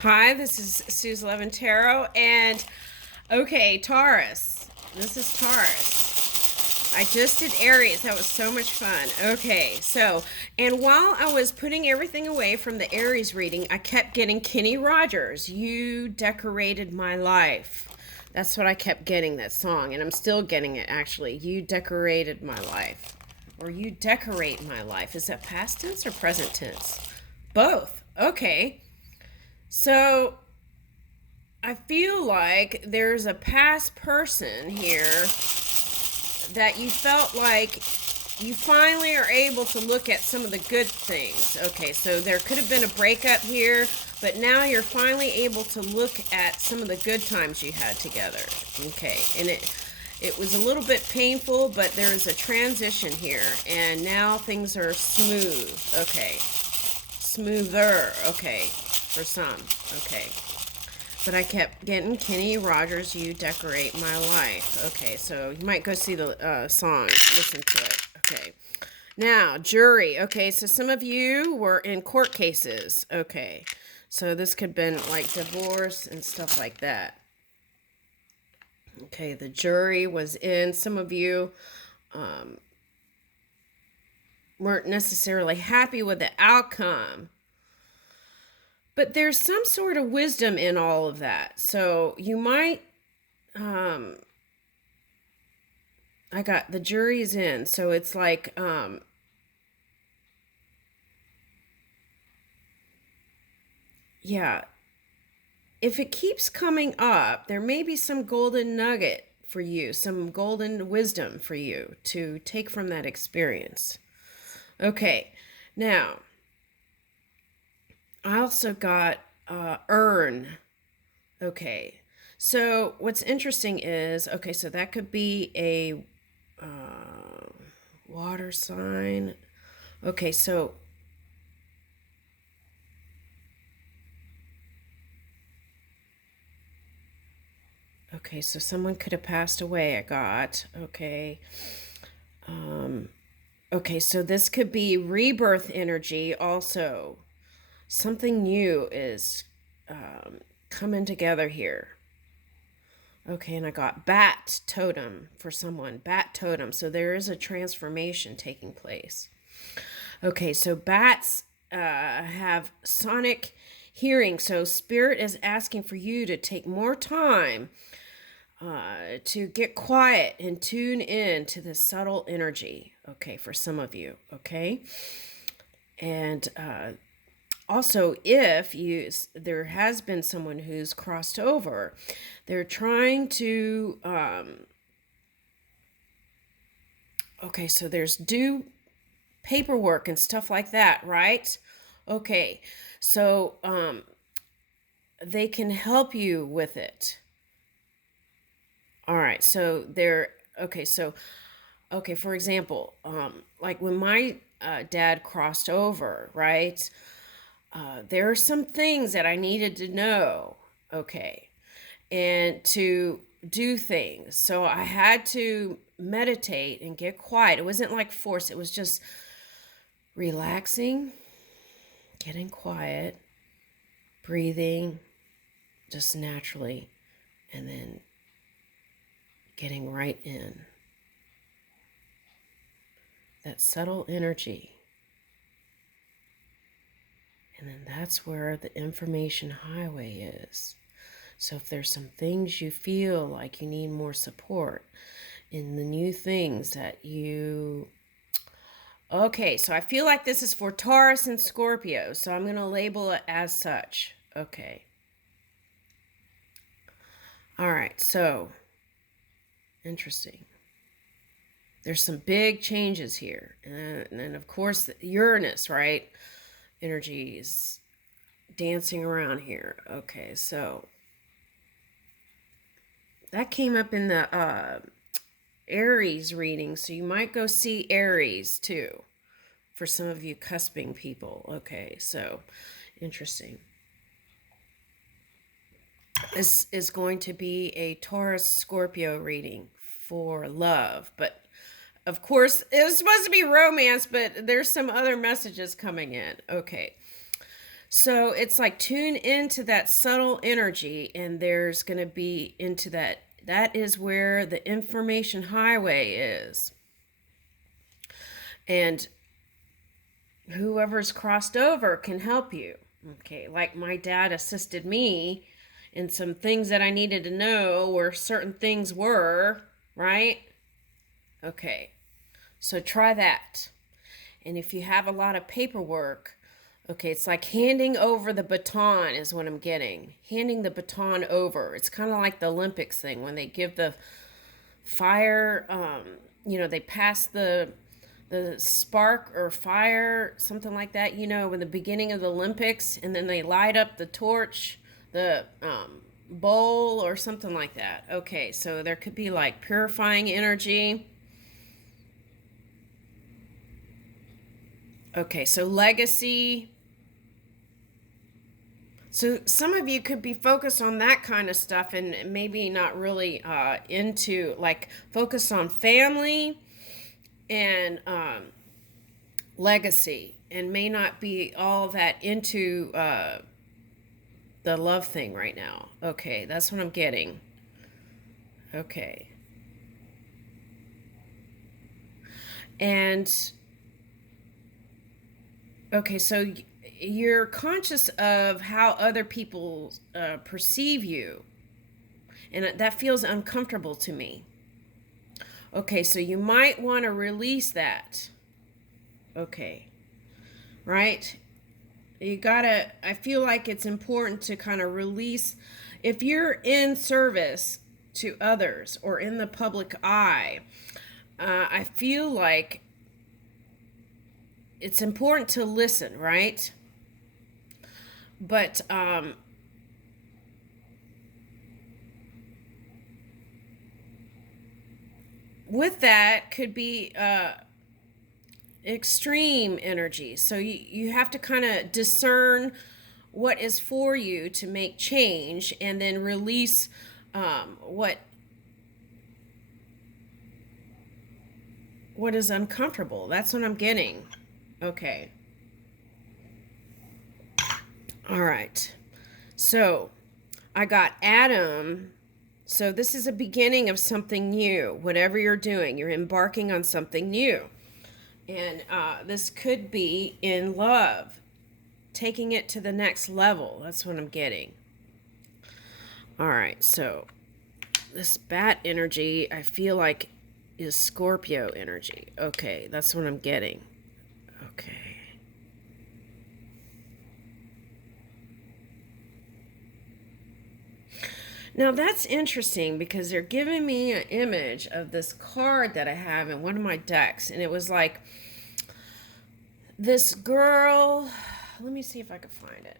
Hi, this is Sue's Love Tarot, and okay, Taurus. This is Taurus. I just did Aries. That was so much fun. Okay, so, and while I was putting everything away from the Aries reading, I kept getting Kenny Rogers. You decorated my life. That's what I kept getting, that song, and I'm still getting it actually. You decorated my life. Or you decorate my life. Is that past tense or present tense? Both. Okay. So I feel like there's a past person here that you felt like you finally are able to look at some of the good things. Okay, so there could have been a breakup here, but now you're finally able to look at some of the good times you had together. Okay, and it was a little bit painful, but there is a transition here, and now things are smooth. Okay, smoother. Okay, for some. Okay. But I kept getting Kenny Rogers, You Decorate My Life. Okay, so you might go see the song, listen to it. Okay. Now, jury. Okay, so some of you were in court cases. Okay, so this could have been like divorce and stuff like that. Okay, the jury was in. Some of you weren't necessarily happy with the outcome. But there's some sort of wisdom in all of that. So you might, I got the jury's in. So it's like, yeah, if it keeps coming up, there may be some golden nugget for you, some golden wisdom for you to take from that experience. Okay, now, I also got earn. Okay. So what's interesting is, okay, so that could be a water sign. Okay, so someone could have passed away, I got. Okay. Okay, so this could be rebirth energy also. Something new is coming together here. Okay, and I got bat totem for someone. Bat totem. So there is a transformation taking place. Okay, so bats have sonic hearing. So spirit is asking for you to take more time to get quiet and tune in to the subtle energy. Okay, for some of you. Okay. And also, if there has been someone who's crossed over, they're trying to okay, so there's due paperwork and stuff like that, right? Okay, so they can help you with it. All right, so they're okay. So okay, for example, like when my dad crossed over, right? There are some things that I needed to know, okay, and to do things. So I had to meditate and get quiet. It wasn't like force, it was just relaxing, getting quiet, breathing just naturally, and then getting right in. That subtle energy. And then that's where the information highway is. So if there's some things you feel like you need more support in the new things that you... Okay, so I feel like this is for Taurus and Scorpio, so I'm going to label it as such. Okay. All right, so interesting. There's some big changes here. And then, of course, Uranus, right? Energy is dancing around here. Okay, so that came up in the Aries reading, so you might go see Aries too for some of you cusping people. Okay, so interesting. This is going to be a Taurus Scorpio reading for love, but of course it was supposed to be romance, but there's some other messages coming in. Okay, So it's like tune into that subtle energy, and there's going to be into that. That is where the information highway is. And whoever's crossed over can help you. Okay, like my dad assisted me in some things that I needed to know where certain things were, right? Okay, so try that. And if you have a lot of paperwork, okay, it's like handing over the baton is what I'm getting. Handing the baton over. It's kind of like the Olympics thing when they give the fire, they pass the spark or fire, something like that, in the beginning of the Olympics, and then they light up the torch, the bowl or something like that. Okay, so there could be like purifying energy. Okay, so legacy. So some of you could be focused on that kind of stuff and maybe not really into, like, focus on family and legacy, and may not be all that into the love thing right now. Okay, that's what I'm getting. Okay. And okay, so you're conscious of how other people perceive you, and that feels uncomfortable to me. Okay, so you might want to release that. Okay, right? I feel like it's important to kind of release. If you're in service to others or in the public eye, I feel like it's important to listen, right? But with that could be extreme energy. So you have to kind of discern what is for you to make change, and then release what is uncomfortable. That's what I'm getting. Okay. All right. So I got Adam. So this is a beginning of something new. Whatever you're doing, you're embarking on something new. And this could be in love, taking it to the next level. That's what I'm getting. All right. So this bat energy, I feel like, is Scorpio energy. Okay. That's what I'm getting. Okay. Now that's interesting because they're giving me an image of this card that I have in one of my decks, and it was like this girl. Let me see if I can find it.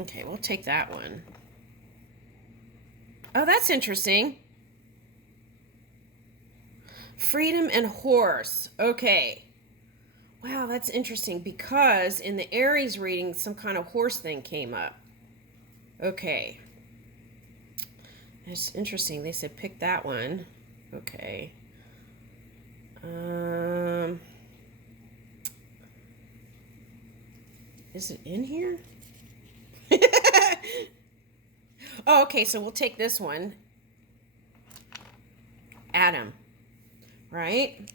Okay, we'll take that one. Oh, that's interesting. Freedom and horse. Okay. Wow, that's interesting because in the Aries reading, some kind of horse thing came up. Okay. It's interesting. They said pick that one. Okay. Is it in here? Oh, okay, so we'll take this one. Adam. Right?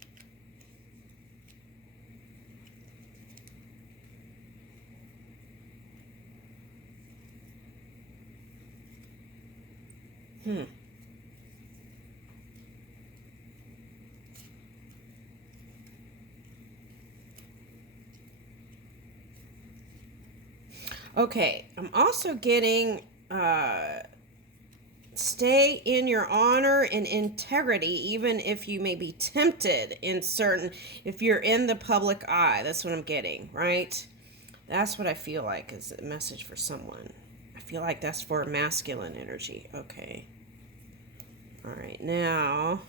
Okay, I'm also getting stay in your honor and integrity, even if you may be tempted in certain, if you're in the public eye. That's what I'm getting, right? That's what I feel like is a message for someone. I feel like that's for masculine energy. Okay. All right, now,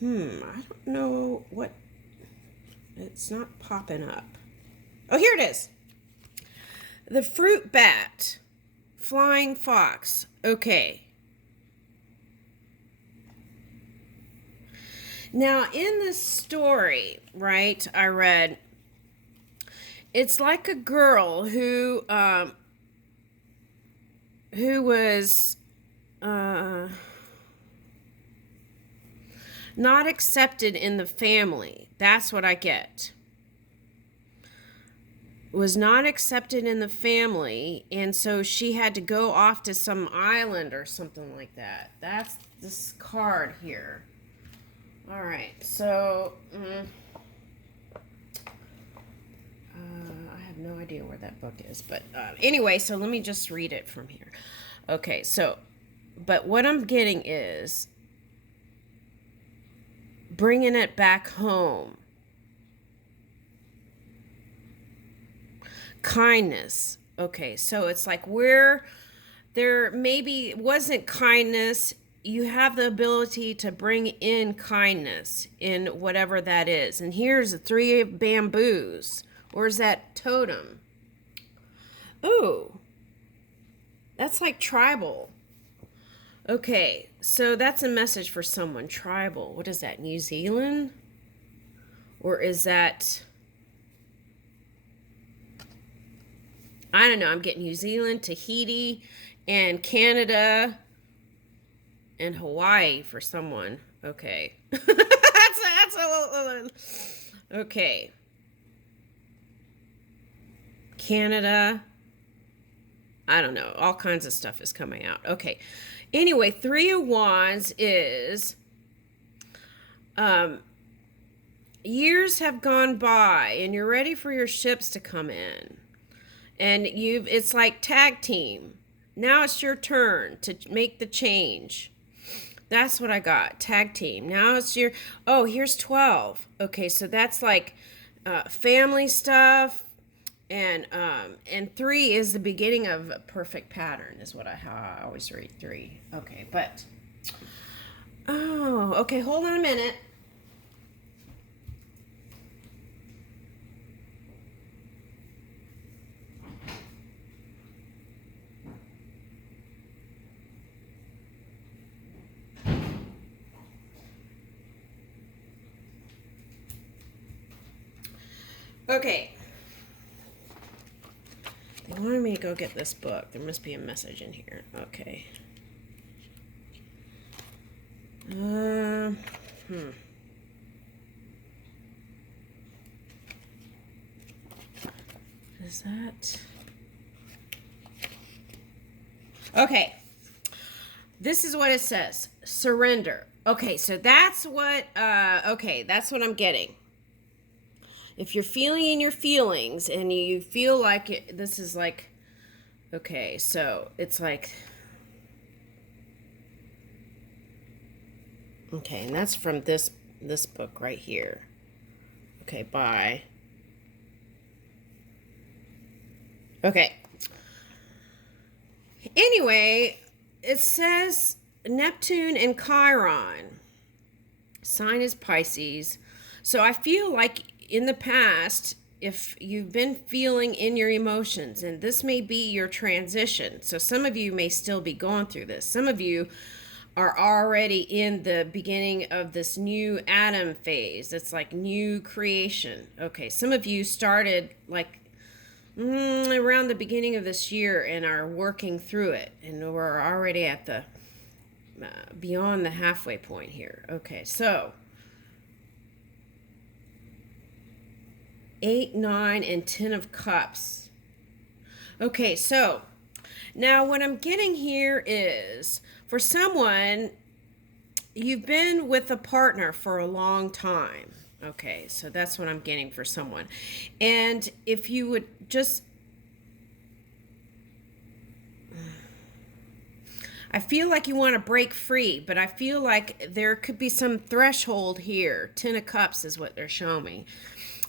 I don't know what, it's not popping up. Oh, here it is. The fruit bat, flying fox. Okay. Now, in this story, right, I read, it's like a girl who was not accepted in the family. That's what I get. Was not accepted in the family, and so she had to go off to some island or something like that. That's this card here. All right, so I have no idea where that book is, but anyway, so let me just read it from here. Okay, so, but what I'm getting is bringing it back home. Kindness. Okay, so it's like where there maybe wasn't kindness, you have the ability to bring in kindness in whatever that is. And here's the 3 of bamboos. Where's that totem? Ooh, that's like tribal. Okay, so that's a message for someone. Tribal. What is that, New Zealand? Or is that... I don't know. I'm getting New Zealand, Tahiti, and Canada, and Hawaii for someone. Okay. that's a okay. Canada. I don't know. All kinds of stuff is coming out. Okay. Anyway, 3 of Wands is years have gone by, and you're ready for your ships to come in. And it's like tag team. Now it's your turn to make the change. That's what I got. Tag team. Now it's your... Oh, here's 12. Okay, so that's like family stuff. And 3 is the beginning of a perfect pattern, is what I always read 3. Okay, but... Oh, okay, hold on a minute. Okay. They wanted me to go get this book. There must be a message in here. Okay. Is that... Okay. This is what it says. Surrender. Okay, so that's what... okay, that's what I'm getting. If you're feeling in your feelings and you feel like this is like, okay, so it's like, okay, and that's from this book right here. Okay, bye. Okay. Anyway, it says Neptune and Chiron. Sign is Pisces. So I feel like in the past, if you've been feeling in your emotions, and this may be your transition, so some of you may still be going through this. Some of you are already in the beginning of this new Adam phase. It's like new creation. Okay, some of you started like around the beginning of this year and are working through it, and we're already at the beyond the halfway point here. Okay, so 8, 9, and 10 of Cups. Okay, so now what I'm getting here is for someone, you've been with a partner for a long time. Okay, so that's what I'm getting for someone. And if you would just... I feel like you want to break free, but I feel like there could be some threshold here. 10 of Cups is what they're showing me.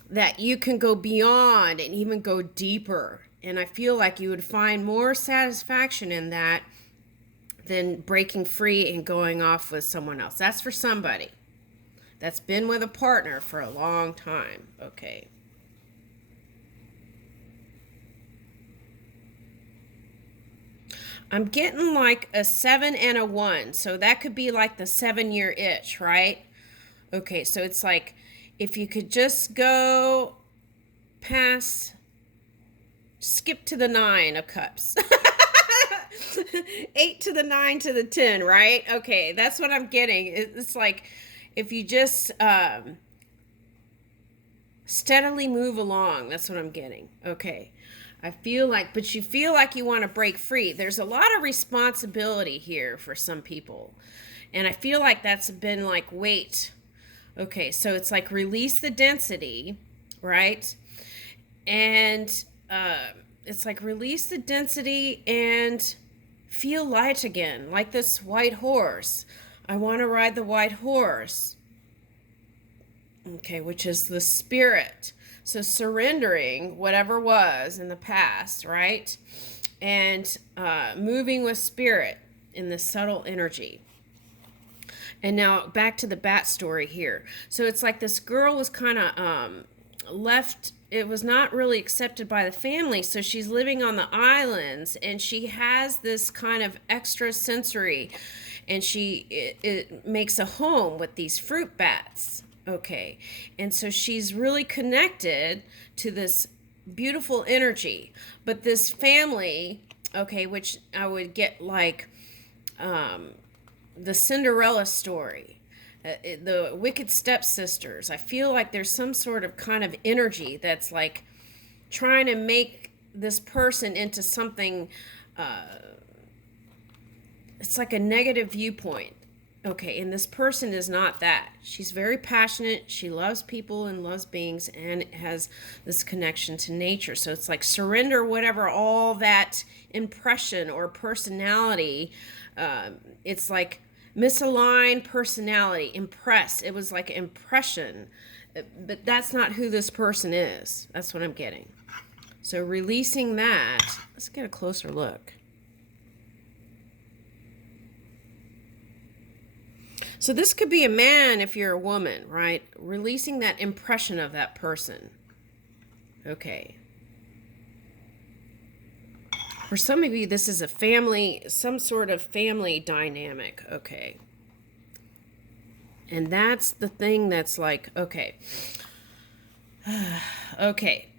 That you can go beyond and even go deeper. And I feel like you would find more satisfaction in that than breaking free and going off with someone else. That's for somebody that's been with a partner for a long time. Okay. I'm getting like a 7 and a 1. So that could be like the 7-year itch, right? Okay, so it's like if you could just go past, skip to the 9 of Cups. 8 to the 9 to the 10, right? Okay, that's what I'm getting. It's like if you just steadily move along, that's what I'm getting. Okay. I feel like, but you feel like you want to break free. There's a lot of responsibility here for some people. And I feel like that's been like weight. Okay, so it's like release the density, right? And it's like release the density and feel light again, like this white horse. I want to ride the white horse. Okay, which is the spirit. So surrendering whatever was in the past, right? And moving with spirit in this subtle energy. And now back to the bat story here. So it's like this girl was kind of left. It was not really accepted by the family. So she's living on the islands and she has this kind of extra sensory, and it makes a home with these fruit bats. Okay, and so she's really connected to this beautiful energy. But this family, okay, which I would get like the Cinderella story, the wicked stepsisters. I feel like there's some sort of kind of energy that's like trying to make this person into something. It's like a negative viewpoint. Okay, and this person is not that. She's very passionate. She loves people and loves beings and has this connection to nature. So it's like surrender whatever all that impression or personality. It's like misaligned personality, impress. It was like impression. But that's not who this person is. That's what I'm getting. So releasing that. Let's get a closer look. So this could be a man if you're a woman, right? Releasing that impression of that person. Okay. For some of you, this is a family, some sort of family dynamic. Okay. And that's the thing that's like, okay. Okay.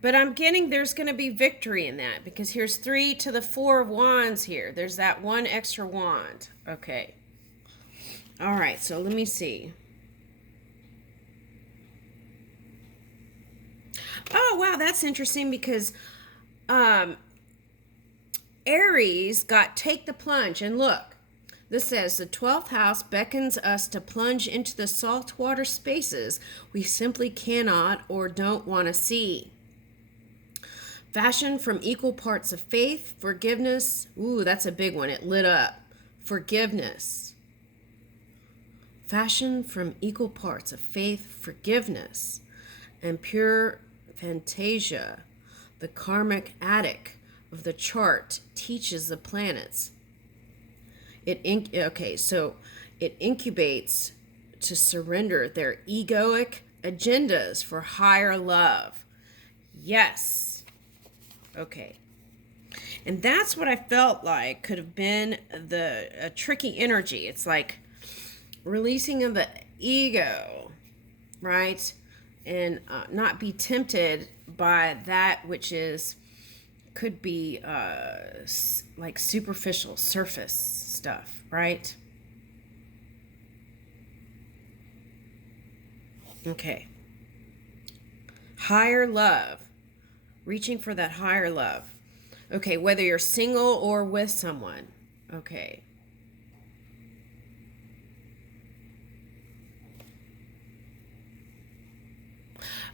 But I'm getting there's going to be victory in that, because here's 3 to the 4 of Wands here. There's that one extra wand. Okay. All right, so let me see. Oh, wow, that's interesting, because Aries got take the plunge. And look, this says the 12th house beckons us to plunge into the saltwater spaces we simply cannot or don't want to see. Fashioned from equal parts of faith, forgiveness. Ooh, that's a big one. It lit up. Forgiveness. Fashioned from equal parts of faith, forgiveness, and pure fantasia. The karmic attic of the chart teaches the planets. It incubates to surrender their egoic agendas for higher love. Yes. Okay. And that's what I felt like could have been a tricky energy. It's like releasing of the ego, right? And not be tempted by that which could be like superficial, surface stuff, right? Okay. Higher love. Reaching for that higher love. Okay, whether you're single or with someone. Okay.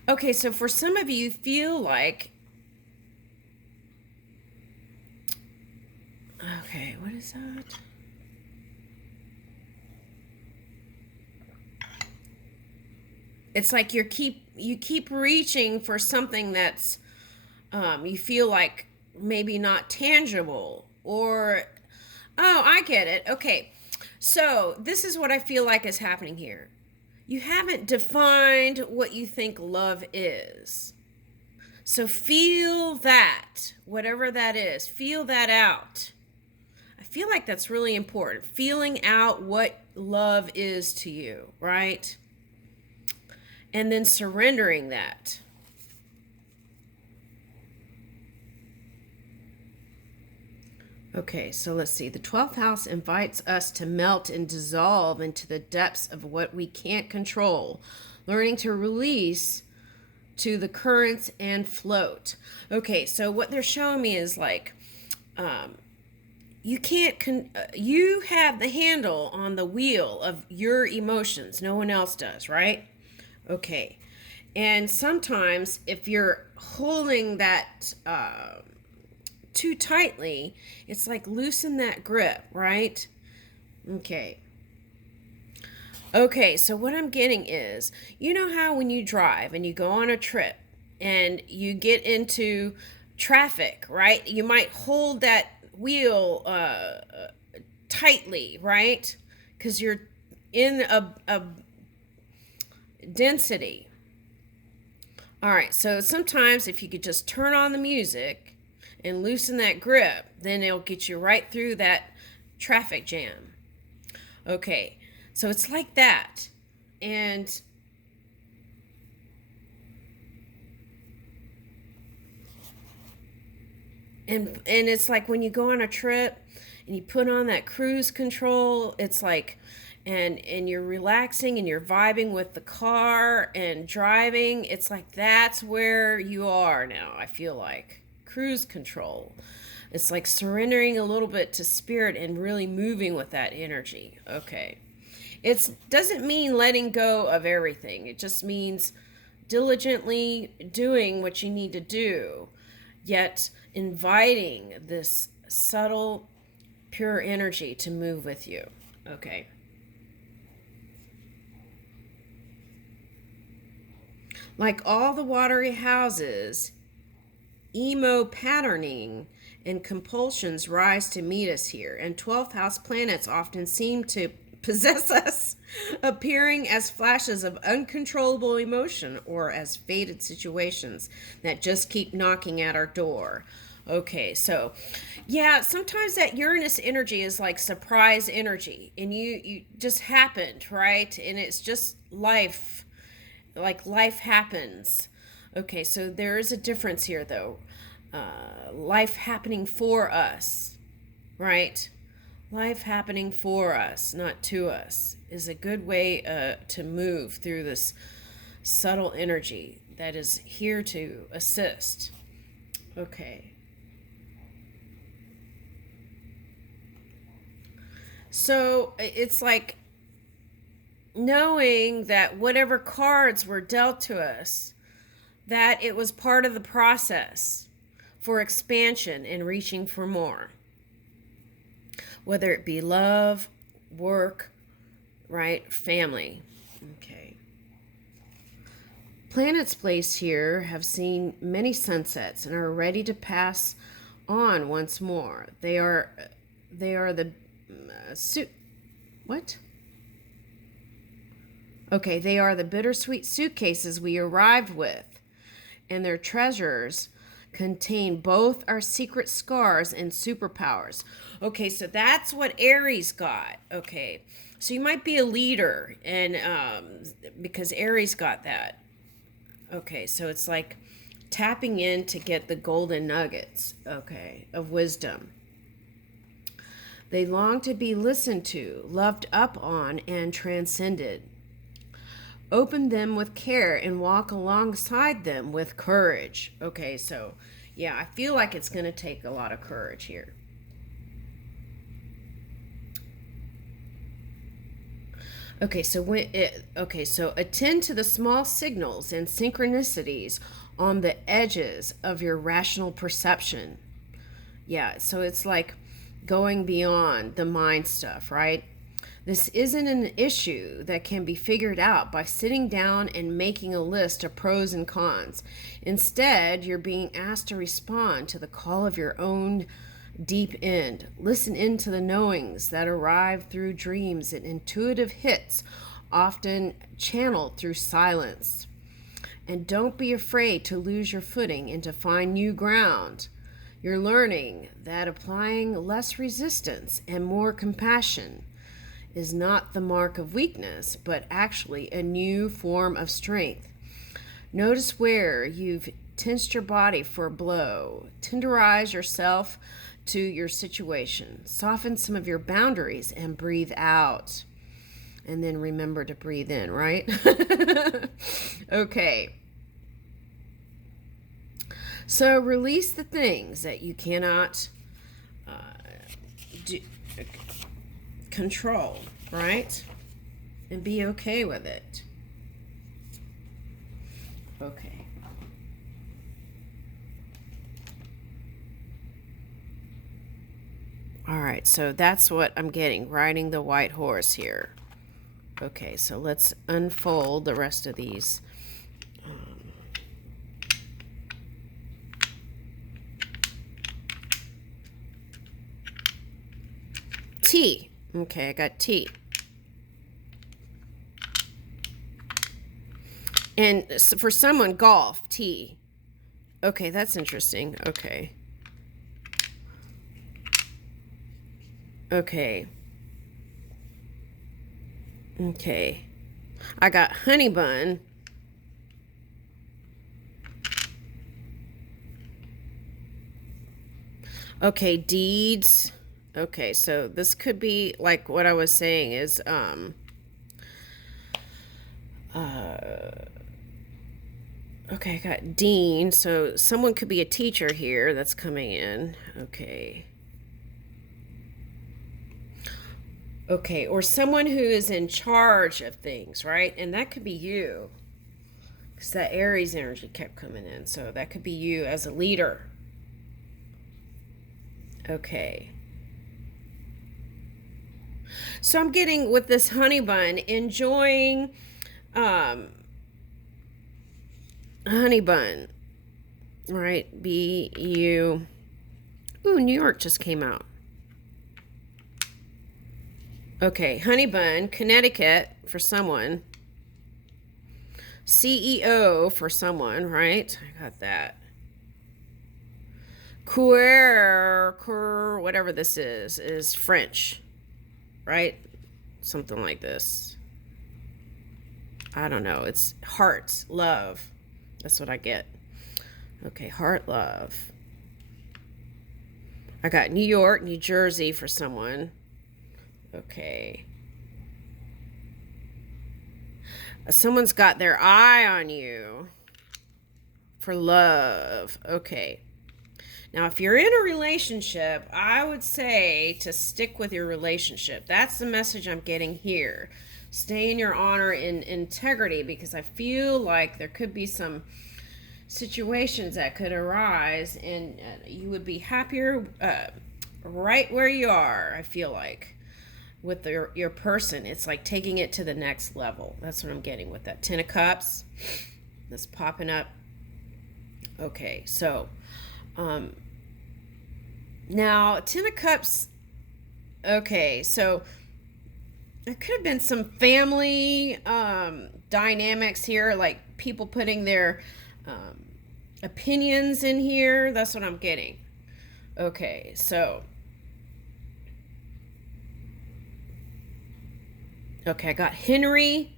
Okay, so for some of you feel like... Okay, what is that? It's like you keep reaching for something that's you feel like maybe not tangible, or I get it. Okay, so this is what I feel like is happening here. You haven't defined what you think love is. So feel that, whatever that is, feel that out. I feel like that's really important. Feeling out what love is to you, right? And then surrendering that. Okay, so let's see. The 12th house invites us to melt and dissolve into the depths of what we can't control, learning to release to the currents and float. Okay, so what they're showing me is like, you can't, you have the handle on the wheel of your emotions. No one else does, right? Okay. And sometimes if you're holding that, too tightly, it's like loosen that grip, right? Okay. Okay, so what I'm getting is, you know how when you drive and you go on a trip and you get into traffic, right? You might hold that wheel tightly, right? Because you're in a density. All right, so sometimes if you could just turn on the music and loosen that grip, then it'll get you right through that traffic jam. Okay, so it's like that. And it's like when you go on a trip and you put on that cruise control, it's like, and you're relaxing and you're vibing with the car and driving. It's like that's where you are now, I feel like. Cruise control. It's like surrendering a little bit to spirit and really moving with that energy. Okay. It doesn't mean letting go of everything. It just means diligently doing what you need to do, yet inviting this subtle, pure energy to move with you. Okay. Like all the watery houses, emo patterning and compulsions rise to meet us here, and 12th house planets often seem to possess us, appearing as flashes of uncontrollable emotion or as fated situations that just keep knocking at our door. Okay, so yeah, sometimes that Uranus energy is like surprise energy, and you just happened, right? And it's just life, like life happens. Okay, so there is a difference here, though. Life happening for us, right? Life happening for us, not to us, is a good way to move through this subtle energy that is here to assist. Okay. So it's like knowing that whatever cards were dealt to us, that it was part of the process for expansion and reaching for more. Whether it be love, work, right, family. Okay. Planets placed here have seen many sunsets and are ready to pass on once more. They are the what? Okay, they are the bittersweet suitcases we arrived with, and their treasures contain both our secret scars and superpowers. Okay, so that's what Aries got. Okay, so you might be a leader, and because Aries got that. Okay, so it's like tapping in to get the golden nuggets, okay, of wisdom. They long to be listened to, loved up on, and transcended. Open them with care and walk alongside them with courage. Okay, so yeah, I feel like it's going to take a lot of courage here. Okay, so attend to the small signals and synchronicities on the edges of your rational perception. Yeah, so it's like going beyond the mind stuff, right? This isn't an issue that can be figured out by sitting down and making a list of pros and cons. Instead, you're being asked to respond to the call of your own deep end. Listen into the knowings that arrive through dreams and intuitive hits, often channeled through silence. And don't be afraid to lose your footing and to find new ground. You're learning that applying less resistance and more compassion is not the mark of weakness, but actually a new form of strength. Notice where you've tensed your body for a blow. Tenderize yourself to your situation. Soften some of your boundaries and breathe out. And then remember to breathe in, right? Okay. So release the things that you cannot control, right? And be okay with it. Okay. All right, so that's what I'm getting, riding the white horse here. Okay, so let's unfold the rest of these. T. Okay, I got T. And for someone, golf, T. Okay, that's interesting. Okay. Okay. Okay. I got honey bun. Okay, deeds. Okay, so this could be like what I was saying is okay, I got dean, so someone could be a teacher here that's coming in. Okay. Okay, or someone who is in charge of things, right? And that could be you. Because that Aries energy kept coming in. So that could be you as a leader. Okay. So I'm getting with this honey bun, enjoying honey bun. Right? B-U. Ooh, New York just came out. Okay, honey bun, Connecticut for someone. CEO for someone, right? I got that. Coeur, whatever this is French, right? Something like this. I don't know. It's heart, love. That's what I get. Okay, heart, love. I got New York, New Jersey for someone. Okay. Someone's got their eye on you for love. Okay. Now, if you're in a relationship, I would say to stick with your relationship. That's the message I'm getting here. Stay in your honor and integrity, because I feel like there could be some situations that could arise and you would be happier right where you are, I feel like. With your person, it's like taking it to the next level. That's what I'm getting with that 10 of cups that's popping up. Okay, so now 10 of cups. Okay, so there could have been some family dynamics here, like people putting their opinions in here. That's what I'm getting. Okay, so okay, I got Henry.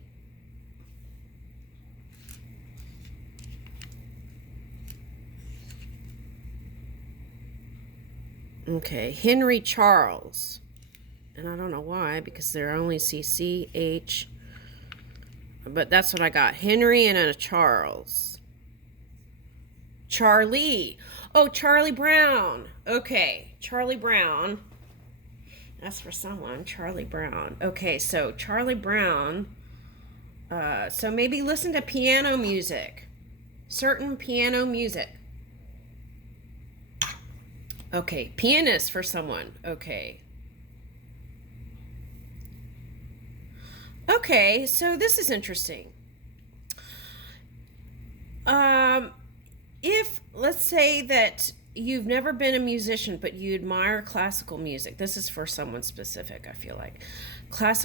Okay, Henry Charles. And I don't know why, because there I only see C-H. But that's what I got. Henry and a Charles. Charlie. Oh, Charlie Brown. Okay, Charlie Brown. That's for someone, Charlie Brown. Okay, so Charlie Brown. So maybe listen to piano music. Certain piano music. Okay, pianist for someone. Okay. Okay, so this is interesting. If, let's say that you've never been a musician, but you admire classical music. This is for someone specific, I feel like. Classical